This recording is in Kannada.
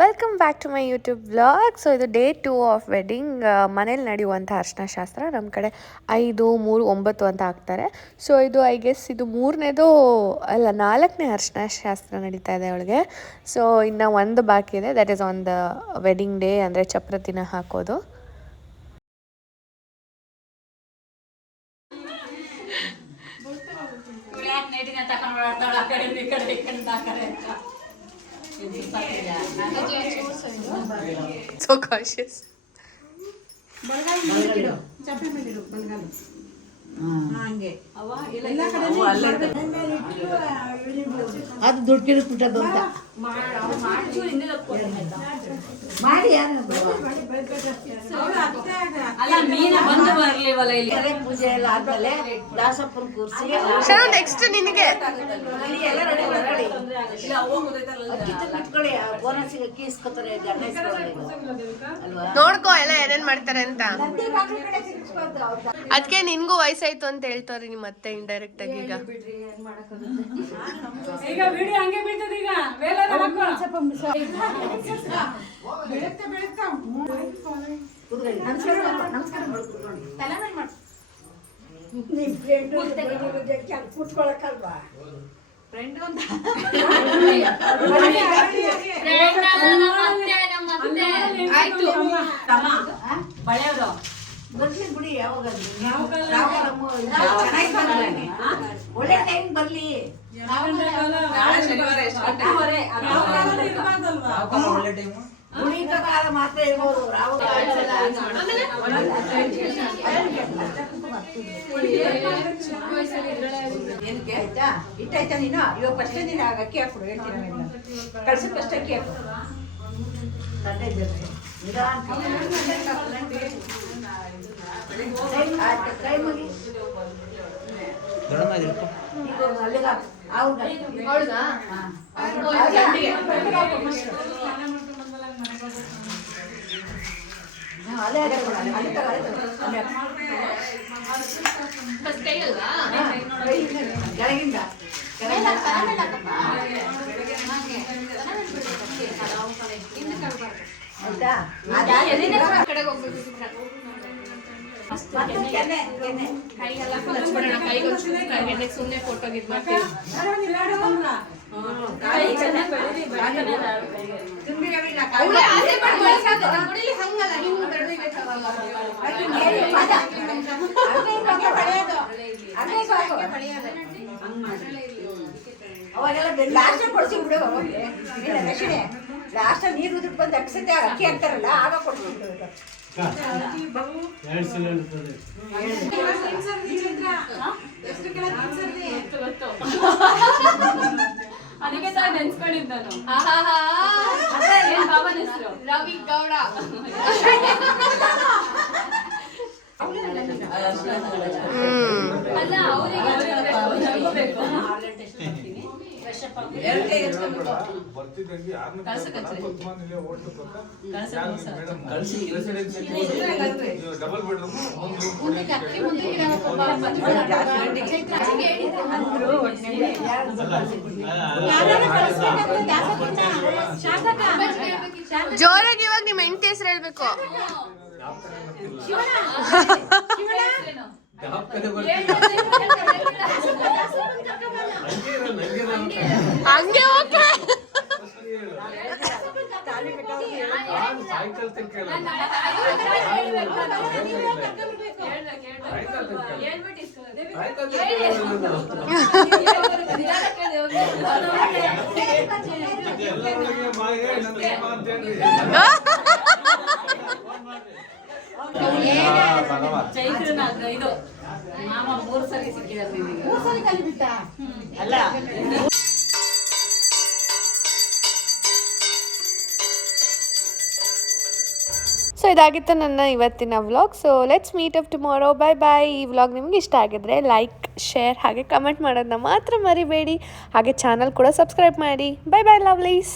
Welcome back to my YouTube vlog. So ಇದು ಡೇ 2 ಆಫ್ ವೆಡ್ಡಿಂಗ್. ಮನೇಲಿ ನಡೆಯುವಂಥ ಅರ್ಶಿನ ಶಾಸ್ತ್ರ. ನಮ್ಮ ಕಡೆ 5, 3, 9 ಅಂತ ಹಾಕ್ತಾರೆ. ಸೊ ಇದು ಐ ಗೆಸ್ ಇದು 3ನೇದು ಅಲ್ಲ 4ನೇ ಅರ್ಶಿನ ಶಾಸ್ತ್ರ ನಡೀತಾ ಇದೆ ಅವಳಿಗೆ. ಸೊ ಇನ್ನು ಒಂದು ಬಾಕಿ ಇದೆ, that is on the wedding day, ಅಂದರೆ ಚಪ್ರ ದಿನ ಹಾಕೋದು. So cautious. ಅದು ದುಡ್ಡು ಕಿಡಿಸ್ಬಿಟ್ಟದ್ದು ಅಂತ ಮಾಡಿ ಪೂಜೆ ಎಲ್ಲ ಆದ್ಮೇಲೆ ದಾಸಪ್ಪನ ಕೂರಿಸಿ ನೆಕ್ಸ್ಟ್ ನಿನಗೆ ಇಟ್ಕೊಳ್ಳಿ. ಬೋನಸ್ಸಿಗೆ ಅಕ್ಕಿ ಇಸ್ಕೊತಾರೆ, ಗಂಡ ಅಲ್ವಾ? ನೋಡ್ಕೋ ಎಲ್ಲ ಏನೇನ್ ಮಾಡ್ತಾರೆ ಅಂತ. ಅದಕ್ಕೆ ನಿನ್ಗೂ ವಯಸ್ಸಾಯ್ತು ಅಂತ ಹೇಳ್ತಾರೆ ನಿಮ್ಮ ಮತ್ತೆ ಇಂಡೈರೆಕ್ಟ್ ಆಗಿ. ಈಗ ವಿಡಿಯೋ ಹಂಗೆ ಬೀಳ್ತದೆ. ಈಗ ಕುತ್ಕೊಳಕಲ್ವಾ ಬರ್ಲಿ ಬಿಡಿ. ಯಾವಾಗ ಒಳ್ಳೆ ಟೈಮ್ ಬರ್ಲಿ. ಉಳಿದ ಕಾಲ ಮಾತ್ರ ಇರ್ಬೋದು. ಏನಕ್ಕೆ ಆಯ್ತಾ ಇಟ್ಟಾಯ್ತಾ ನೀನು? ಇವಾಗ ಫಸ್ಟ್ ನೀನು ಅಕ್ಕಿ ಹಾಕ್ಬಿಡು, ಹೇಳ್ತೀನಿ. ಕಳ್ಸಿ ಫಸ್ಟ್ ಅಕ್ಕಿ ಹಾಕು. ಕೈ ಮುಗಿ ಕೆಳಗಿಂದ ಸುಮ್ಮನೆ ಫೋಟೋ ಅವಾಗೆಲ್ಲ ಲಾಸ್ಟ್ ಕೊಡ್ಸಿ ಬಿಡು. ಲಾಸ್ಟ್ ನೀರು ಉದುರು ಬಂದು ಅಕ್ಷತೆ ಅಕ್ಕಿ ಹಾಕ್ತಾರಲ್ಲ, ಆಗ ಕೊಡ್ಸಿ ಬಿಡು. ಅದಕ್ಕೆ ತರ ನೆನ್ಸ್ಕೊಂಡಿದ್ದನು. ರವಿ ಗೌಡ. ಅಲ್ಲ ಅವರಿಗೆ ಡಬಲ್ ಬೆಡ್ರೂಮ್ ಜೋರಾಗಿ ಇವಾಗ ನಿಮ್ಮ ಹೆಂಡತಿ ಹೆಸರು ಹೇಳ್ಬೇಕು. ಹಂಗೆ ಓಕೆ. ಸಾಯಂಕಾಲ ತನಕ ಚೈತ್ರನಾಗ ಇದು ಮಾಮ 3 ಸರಿ ಸಿಕ್ಕಿದ್ದಾರೆ. 3 ಸರಿ ಕಲಿಬಿಟ್ಟ ಅಲ್ಲ. ಸೊ ಇದಾಗಿತ್ತು ನನ್ನ ಇವತ್ತಿನ vlog. So let's meet up tomorrow. Bye bye. ಈ ವ್ಲಾಗ್ ನಿಮ್ಗೆ ಇಷ್ಟ ಆಗಿದ್ರೆ ಲೈಕ್, ಶೇರ್ ಹಾಗೆ ಕಮೆಂಟ್ ಮಾಡೋದನ್ನ ಮಾತ್ರ ಮರಿಬೇಡಿ. ಹಾಗೆ ಚಾನಲ್ ಕೂಡ ಸಬ್ಸ್ಕ್ರೈಬ್ ಮಾಡಿ. Bye bye ಲವ್ಲೀಸ್.